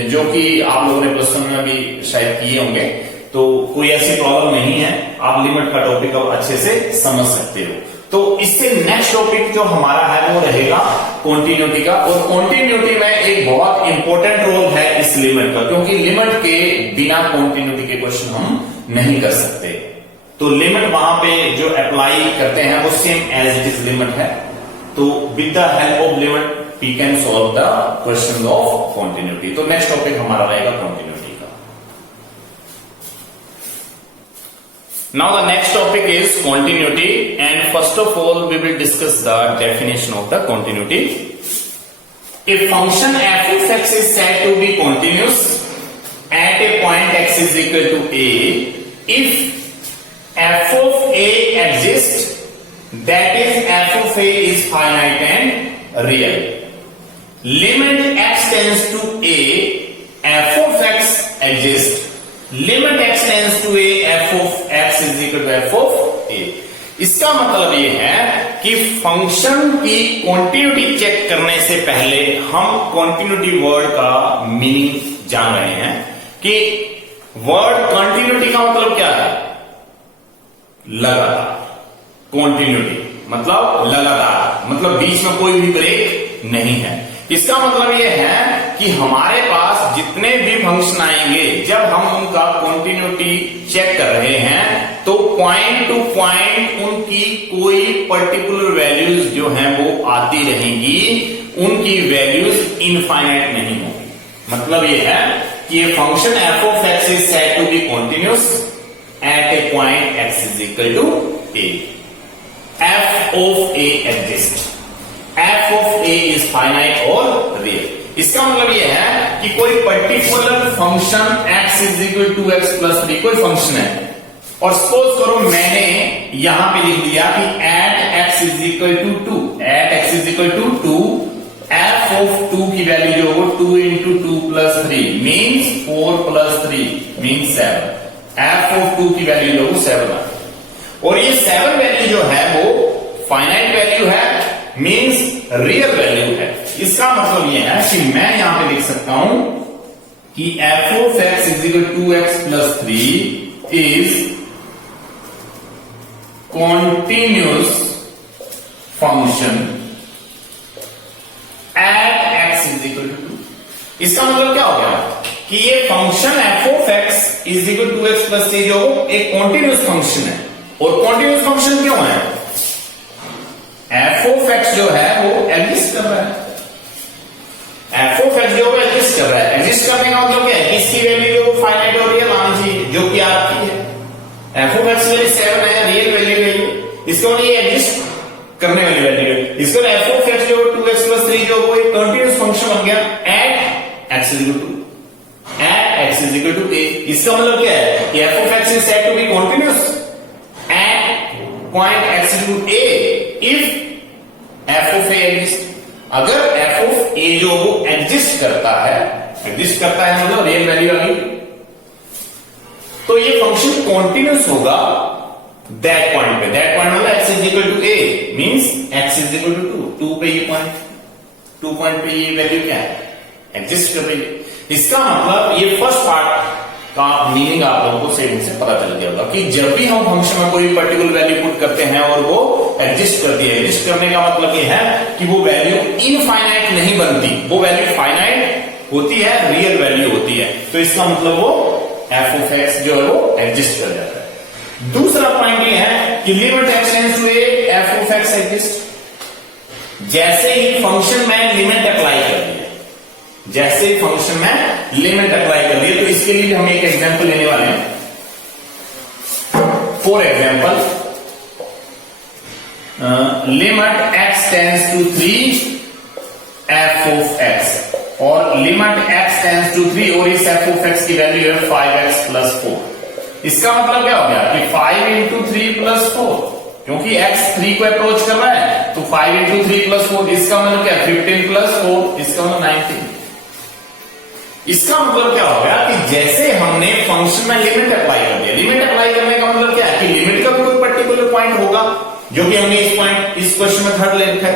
जो कि आप लोगों ने प्लस 1 में भी शायद किए होंगे, तो कोई ऐसी प्रॉब्लम नहीं है, आप लिमिट का टॉपिक अब अच्छे से समझ सकते हो। तो इससे नेक्स्ट टॉपिक जो हमारा है वो रहेगा कॉन्टिन्यूटी का, और कॉन्टिन्यूटी में एक बहुत इंपॉर्टेंट रोल है इस लिमिट का, क्योंकि लिमिट के बिना कॉन्टिन्यूटी के क्वेश्चन हम नहीं कर सकते। तो लिमिट वहां पे जो अप्लाई करते हैं वो same as it is limit है, तो with the help of limit we can solve the question of continuity. तो नेक्स्ट टॉपिक हमारा रहेगा कॉन्टिन्यूटी का। Now the next topic is continuity, and first of all we will discuss the definition of the continuity. A function f of x is said to be continuous at a point x is equal to a if f of a exists, that is f of a is finite and real. Limit x tends to a, f of x exists. Limit x tends to a, f of x is equal to f of a। इसका मतलब ये है कि function की continuity check करने से पहले हम कॉन्टिन्यूटी वर्ड का मीनिंग जान रहे हैं कि वर्ड कॉन्टिन्यूटी का मतलब क्या है, लगातार। कॉन्टिन्यूटी मतलब लगातार, मतलब बीच में कोई भी ब्रेक नहीं है। इसका मतलब यह है कि हमारे पास जितने भी फंक्शन आएंगे जब हम उनका कॉन्टिन्यूटी चेक कर रहे हैं तो पॉइंट टू पॉइंट उनकी कोई पर्टिकुलर वैल्यूज जो हैं वो आती रहेंगी, उनकी वैल्यूज इनफाइनाइट नहीं होगी। मतलब यह है कि ये function f of x is said to be continuous at a point x is equal to a। f of a exist, f of a is finite और रियल। इसका मतलब यह है कि कोई particular function x is equal to x plus 3 कोई function है, और सपोज करो मैंने यहां पे लिख दिया कि at x is equal to 2, at x is equal to 2, f of 2 की वैल्यू जो हो 2 into 2 plus 3 means 4 plus 3 means 7, f of 2 की वैल्यू जो हो 7 है, और ये 7 वैल्यू जो है वो फाइनाइट वैल्यू है, मीन्स रियल वैल्यू है। इसका मतलब यह है कि मैं यहां पे लिख सकता हूं कि f of x is equal to 2x plus 3 is continuous function at x is equal to 2। इसका मतलब क्या हो गया कि ये function f of x is equal to 2x plus 3 जो एक कॉन्टिन्यूअस फंक्शन है, और कॉन्टिन्यूअस फंक्शन क्यों है, f ऑफ x जो है वो एग्जिस्ट कर रहा है, f ऑफ x जो एग्जिस्ट कर रहा है। एग्जिस्ट करने का मतलब क्या है, इसकी वैल्यू जो फाइनाइट और रियल आनी चाहिए, जो कि आपकी है। f ऑफ x वैल्यू 7 है, रियल वैल्यू है, इसको ये एग्जिस्ट करने वाली वैल्यू है। इसको f ऑफ x जो 2x प्लस 3 जो वो एक कंटीन्यूअस फंक्शन बन गया at x is equal to at x is equal to a। इसका मतलब क्या है कि f of x is said to be continuous at point x is equal to a if f of a exists। अगर f of a जो वो exist करता है मतलब रियल वैल्यू आ गई, तो ये फंक्शन कॉन्टिन्यूस होगा दैट पॉइंट पे। दैट पॉइंट मतलब x is equal to a means x is equal to 2 पे ये पॉइंट, 2 पॉइंट पे ये वैल्यू क्या है, एग्जिस्ट कर रही है। इसका मतलब ये फर्स्ट पार्ट का मीनिंग आप लोगों को सेटिंग से पता चल गया होगा कि जब भी हम फंक्शन में कोई पर्टिकुलर वैल्यू पुट करते हैं और वो एग्जिस्ट करती है, एग्जिस्ट करने का मतलब ये है कि वो वैल्यू इनफाइनाइट नहीं बनती, वो वैल्यू फाइनाइट होती है, रियल वैल्यू होती है। तो इसका मतलब वो f of x जो है वो एग्जिस्ट कर जाता है। दूसरा पॉइंट ये है कि limit x tends to a f of x exist. जैसे ही फंक्शन में लिमिट अप्लाई कर दी, जैसे ही फंक्शन में लिमिट अप्लाई कर दी, तो इसके लिए हम एक एग्जांपल लेने वाले हैं। For example limit x tends to 3 f of x और लिमिट x टेंड्स टू 3 और इस f of x की वैल्यू है 5x प्लस 4। इसका मतलब क्या हो गया कि 5 इंटू 3 प्लस 4, क्योंकि x 3 को अप्रोच कर रहा है तो 5 इंटू 3 प्लस 4, इसका मतलब क्या 15 प्लस 4, इसका मतलब 19। इसका मतलब क्या हो गया कि जैसे हमने फंक्शन में लिमिट अप्लाई कर दिया, लिमिट अप्लाई करने का मतलब क्या है कि लिमिट का भी कोई पर्टिकुलर पॉइंट होगा, जो कि हमने इस पॉइंट इस क्वेश्चन में थर्ड ले रखा है,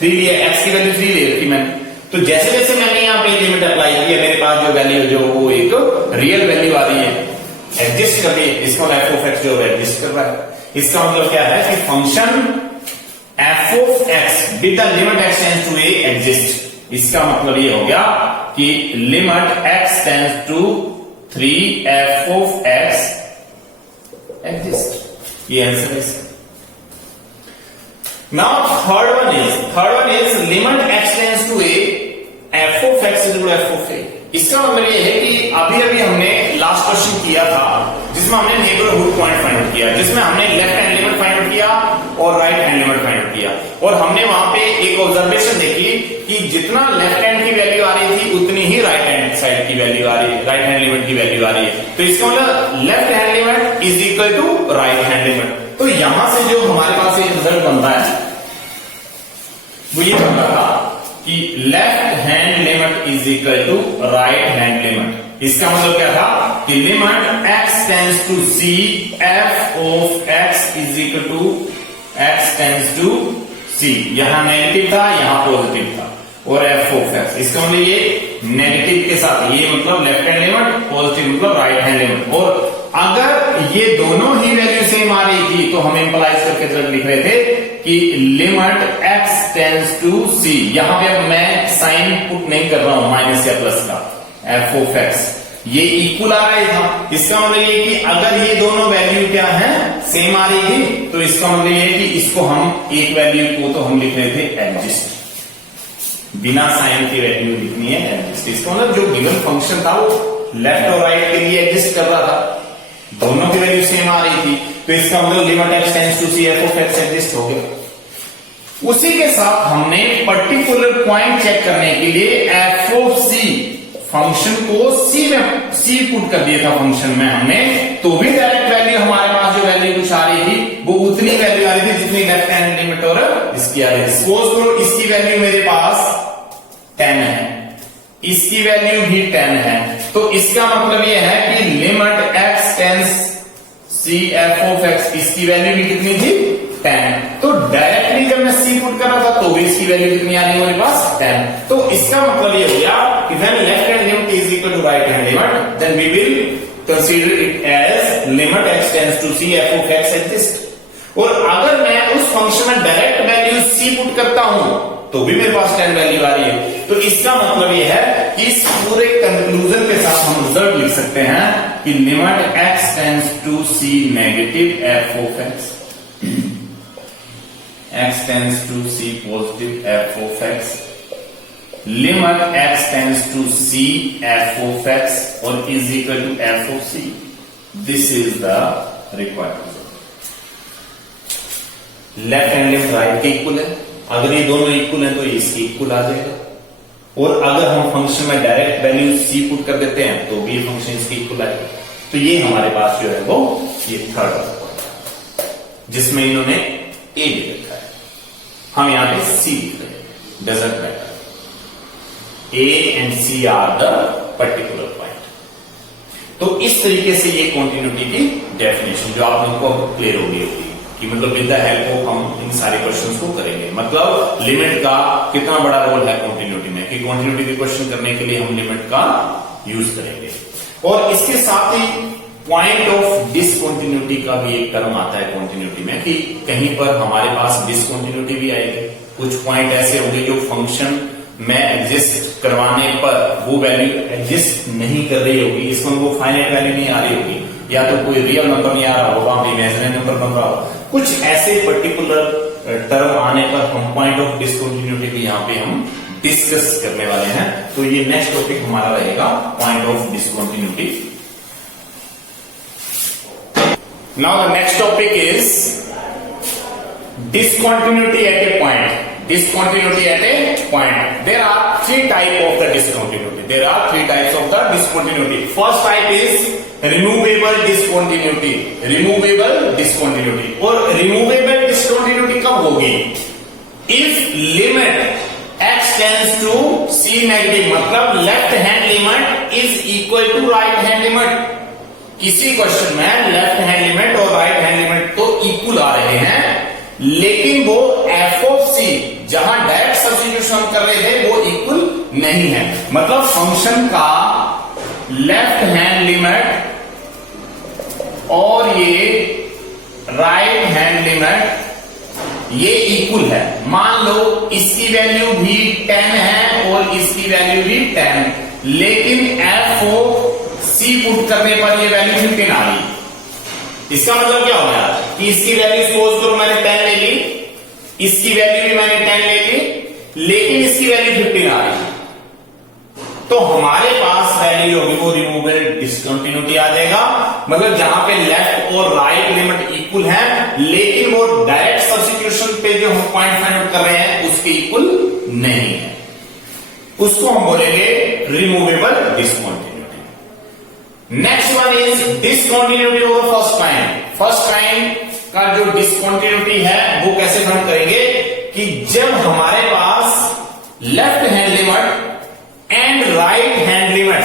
3 लिया, x की वैल्यू 3 ले रखी मैंने। तो जैसे जैसे मैंने यहाँ पे लिमिट अप्लाई की है, मेरे पास जो वैल्यू जो वो एक रियल वैल्यू आ रही है, एग्जिस्ट कर रही है। इसका f of x जो एग्जिस्ट कर रहा है। इसका मतलब क्या है कि function f of x with the limit x tends to a exist. इसका मतलब ये हो गया कि limit x tends to 3 f of x exist. ये आंसर है इसका। Now third one is limit x tends to a f of x is equal to f of a। इसका मतलब ये है कि अभी हमने लास्ट क्वेश्चन किया था जिसमें हमने नेबरहुड पॉइंट फाइंड आउट किया, जिसमें हमने left hand limit find out किया और right hand limit find out किया, और हमने वहां पे एक ऑब्जर्वेशन देखी कि जितना लेफ्ट हैंड की वैल्यू आ रही थी उतनी ही राइट हैंड साइड की वैल्यू आ रही है, राइट हैंड लिमिट की वैल्यू आ रही है। तो इसका मतलब left hand limit is equal to right hand limit. तो यहां से जो हमारे पास एक रिजल्ट बन रहा है वो ये बन रहा कि left hand limit is equal to right hand limit. इसका मतलब क्या था कि limit x tends to c f of x is equal to x tends to c। यहां नेगेटिव था, यहां पॉजिटिव था, और f of x, इसका मतलब ये नेगेटिव के साथ, ये मतलब लेफ्ट हैंड लिमिट, पॉजिटिव मतलब राइट हैंड लिमिट। और अगर ये दोनों ही वैल्यू सेम आ रही थी तो हम इंप्लाइज करके रिजल्ट लिख रहे थे कि limit x tends to c। यहां पे मैं साइन पुट नहीं कर रहा हूं माइनस या प्लस का, f of x ये इक्वल आ रहा था। इसका मतलब ये कि अगर ये दोनों वैल्यू क्या है सेम आ रही थी तो इसका मतलब ये कि इसको हम एक वैल्यू को तो हम लिख रहे थे एग्जिस्ट, बिना साइन की वैल्यू लिखनी है एग्जिस्ट। इसका मतलब जो गिवन फंक्शन था वो लेफ्ट और राइट के लिए एग्जिस्ट कर रहा था, दोनों की वैल्यू सेम आ रही थी, तो इसका मतलब limit x tends to c f of x exist हो गया। उसी के साथ हमने पर्टिकुलर पॉइंट चेक करने के लिए f of c फंक्शन को c पुट कर दिया था फंक्शन में हमने, तो भी डायरेक्ट वैल्यू हमारे पास जो वैल्यू कुछ आ रही थी वो उतनी वैल्यू आ रही थी जितनी लेफ्ट हैंड लिमिट और इसकी आ रही थी। सपोज करो इसकी वैल्यू मेरे पास 10 है, इसकी वैल्यू भी 10 है, तो इसका मतलब ये है कि limit x tends c f of x, इसकी वैल्यू भी कितनी थी 10। तो डायरेक्टली जब मैं c पुट कर रहा था तो भी इसकी वैल्यू कितनी आ रही है मेरे पास 10। तो इसका मतलब ये हो गया कि when left hand limit is equal to right hand limit then we will consider it as limit x tends to c f of x exist। और अगर मैं उस फंक्शन में डायरेक्ट वैल्यू c पुट करता हूं तो भी मेरे पास 10 वैल्यू आ रही है। तो इसका मतलब ये है कि इस पूरे कंक्लूजन के साथ हम रिजल्ट लिख सकते हैं कि limit x tends to c negative f of x, x tends to c positive f of x, limit x tends to c f of x और is equal to f of c। This is the required result. Left hand limit right के equal है, अगर ये दोनों equal है तो इसकी equal आ जाएगा, और अगर हम फंक्शन में डायरेक्ट वैल्यू c पुट कर देते हैं तो भी फंक्शन इसके इक्वल आएगा। तो ये हमारे पास जो है वो ये थर्ड पॉइंट जिसमें इन्होंने a भी लिखा है, हम यहां पे c लिख रहे हैं, doesn't matter, a and c are the particular point. तो इस तरीके से ये कॉन्टिन्यूटी की डेफिनेशन जो आप लोगों को क्लियर होगी कि मतलब विद द हेल्प ऑफ हम इन सारे क्वेश्चंस को करेंगे। मतलब लिमिट का कितना बड़ा रोल है कॉन्टिन्यूटी में, कि कॉन्टिन्यूटी के क्वेश्चन करने के लिए हम लिमिट का यूज करेंगे। और इसके साथ ही पॉइंट ऑफ डिसकंटिन्यूटी का भी एक टर्म आता है कॉन्टिन्यूटी में, कि कहीं पर हमारे पास डिसकंटिन्यूटी भी आएगी। कुछ पॉइंट ऐसे होंगे जो फंक्शन में एग्जिस्ट करवाने पर वो वैल्यू एग्जिस्ट नहीं कर रही होगी, इसमें वो फाइनाइट वैल्यू नहीं आ रही होगी, या तो कोई रियल नंबर नहीं आ रहा होगा, इमेजिनरी नंबर बन रहा होगा। कुछ ऐसे पर्टिकुलर टर्म आने पर हम पॉइंट ऑफ डिसकंटिन्यूटी भी यहां पे हम डिस्कस करने वाले हैं। तो ये नेक्स्ट टॉपिक हमारा रहेगा point of discontinuity. Now the next topic is discontinuity at a point. Discontinuity at a point. There are three types of the discontinuity. There are three types of the discontinuity. First type is removable discontinuity. Removable discontinuity. और removable discontinuity कब होगी? If limit x tends to c negative, मतलब left hand limit is equal to right hand limit. किसी question में left hand limit और right hand limit तो equal आ रहे हैं, लेकिन वो एफ ऑफ सी जहां डायरेक्ट सब्स्टिट्यूशन कर रहे थे वो इक्वल नहीं है। मतलब फंक्शन का लेफ्ट हैंड लिमिट और ये राइट हैंड लिमिट ये इक्वल है। मान लो इसकी वैल्यू भी 10 है और इसकी वैल्यू भी 10, लेकिन एफ ऑफ सी पुट करने पर ये वैल्यू 15 आ रही। इसका मतलब क्या हो गया कि इसकी वैल्यू सपोज करो मैंने 10 ले ली, इसकी वैल्यू भी मैंने 10 ले ली, लेकिन इसकी वैल्यू 15 आ रही। तो हमारे पास वैल्यू होगी वो रिमूवेबल डिसकंटिन्यूटी आ जाएगा। मतलब जहां पे लेफ्ट और राइट लिमिट इक्वल है, लेकिन वो डायरेक्ट सब्स्टिट्यूशन पे जो हम पॉइंट फाइंड आउट कर रहे हैं उसके इक्वल नहीं है, उसको हम बोलेंगे removable discontinuity. Next one is discontinuity of the first kind. First kind का जो डिसकंटिन्यूटी है वो कैसे फाइंड करेंगे कि जब हमारे पास left hand limit and right hand limit,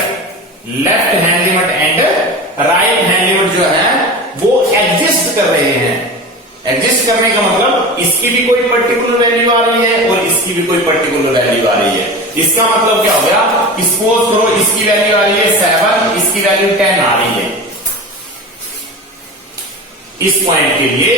left hand limit and right hand limit जो है वो एग्जिस्ट कर रहे हैं। एग्जिस्ट करने का मतलब इसकी भी कोई पर्टिकुलर वैल्यू आ रही है और इसकी भी कोई पर्टिकुलर वैल्यू आ रही है। इसका मतलब क्या हो गया, सपोज करो इसकी वैल्यू आ रही है 7, इसकी वैल्यू 10 आ रही है। इस पॉइंट के लिए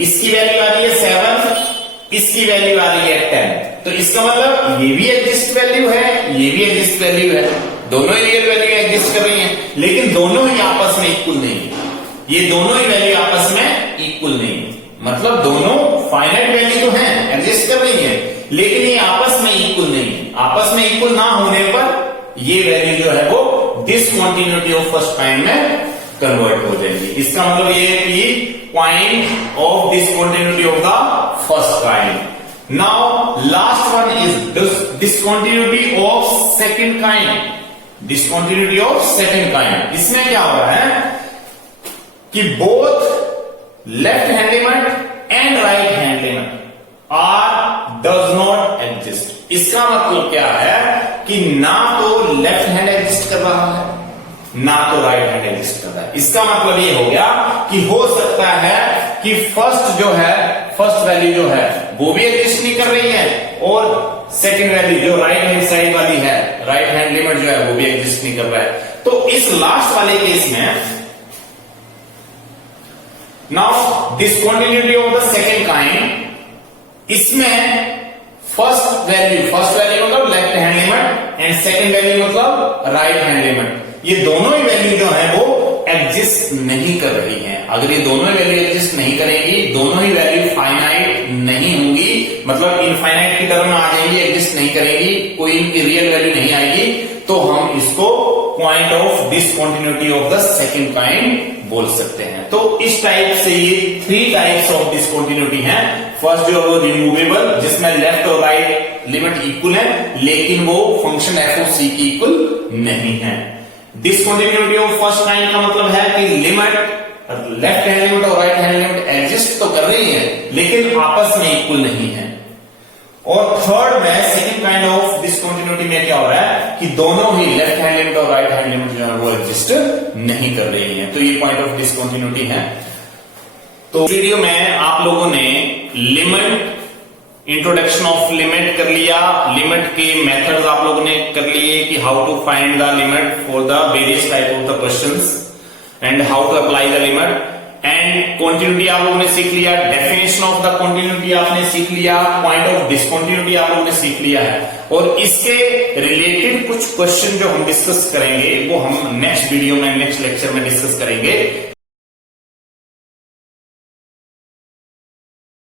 इसकी वैल्यू आ रही है 7, इसकी वैल्यू आ रही है 10। तो इसका मतलब ये भी एग्जिस्ट वैल्यू है, ये भी एग्जिस्ट वैल्यू है, दोनों ही रियल वैल्यू एग्जिस्ट कर रही हैं, लेकिन दोनों ही आपस में इक्वल नहीं है। ये दोनों ही वैल्यू आपस में इक्वल नहीं है, मतलब दोनों फाइनाइट वैल्यू तो हैं, एग्जिस्ट कर रही है, लेकिन ये आपस में इक्वल नहीं है। आपस में इक्वल ना होने पर ये वैल्यू जो है वो डिसकंटिन्यूटी ऑफ फर्स्ट काइंड में कन्वर्ट हो जाएगी। इसका मतलब ये है कि point of discontinuity of the first kind. Now last one is discontinuity of second kind. Discontinuity of second kind, इसमें क्या हो रहा है कि both left hand limit and right hand limit are does not exist. इसका मतलब क्या है कि ना तो लेफ्ट हैंड एग्जिस्ट कर रहा है ना तो राइट हैंड एग्जिस्ट कर रहा है। इसका मतलब ये हो गया कि हो सकता है कि फर्स्ट जो है, फर्स्ट वैल्यू जो है वो भी एग्जिस्ट नहीं कर रही है, और सेकंड वैल्यू जो राइट हैंड साइड वाली है, राइट हैंड लिमिट जो है वो भी एग्जिस्ट नहीं कर रहा है। तो इस लास्ट वाले केस में now discontinuity of the second kind, इसमें फर्स्ट वैल्यू मतलब left hand limit and second value मतलब राइट हैंड लिमिट, ये दोनों ही वैल्यू जो है वो एग्जिस्ट नहीं कर रही हैं। अगर ये दोनों ही वैल्यू एग्जिस्ट नहीं करेंगी, दोनों ही वैल्यू फाइनाइट नहीं होंगी, मतलब इनफाइनाइट की टर्म में आ जाएंगी, एग्जिस्ट नहीं करेंगी, कोई इनकी रियल वैल्यू नहीं आएगी, तो हम इसको point of discontinuity of the second kind बोल सकते हैं। तो इस टाइप से ये 3 टाइप्स ऑफ डिसकंटिन्यूटी हैं। फर्स्ट जो है वो रिमूवेबल, जिसमें लेफ्ट और राइट लिमिट इक्वल है लेकिन वो फंक्शन एफ ऑफ सी की इक्वल नहीं है। डिसकंटिन्यूटी ऑफ फर्स्ट काइंड का मतलब है कि लिमिट लेफ्ट हैंड लिमिट और राइट हैंड लिमिट एग्जिस्ट तो कर रही है लेकिन आपस में इक्वल नहीं है। और थर्ड में सेकंड काइंड ऑफ डिसकंटिन्यूटी में क्या हो रहा है कि दोनों ही लेफ्ट हैंड लिमिट और राइट हैंड लिमिट जो है वो एग्जिस्ट नहीं कर रही है। तो ये पॉइंट ऑफ डिसकंटिन्यूटी है। तो वीडियो में आप लोगों ने लिमिट, इंट्रोडक्शन ऑफ लिमिट कर लिया, लिमिट के मेथड्स आप लोगों ने कर लिए कि how to find the limit for the various type of the questions and how to apply the limit, and continuity आप लोगों ने सीख लिया, डेफिनेशन ऑफ द कॉन्टिन्यूटी आपने सीख लिया, पॉइंट ऑफ डिसकंटिन्यूटी आप लोगों ने सीख लिया है। और इसके रिलेटेड कुछ क्वेश्चन जो हम डिस्कस करेंगे वो हम नेक्स्ट वीडियो में, नेक्स्ट लेक्चर में डिस्कस करेंगे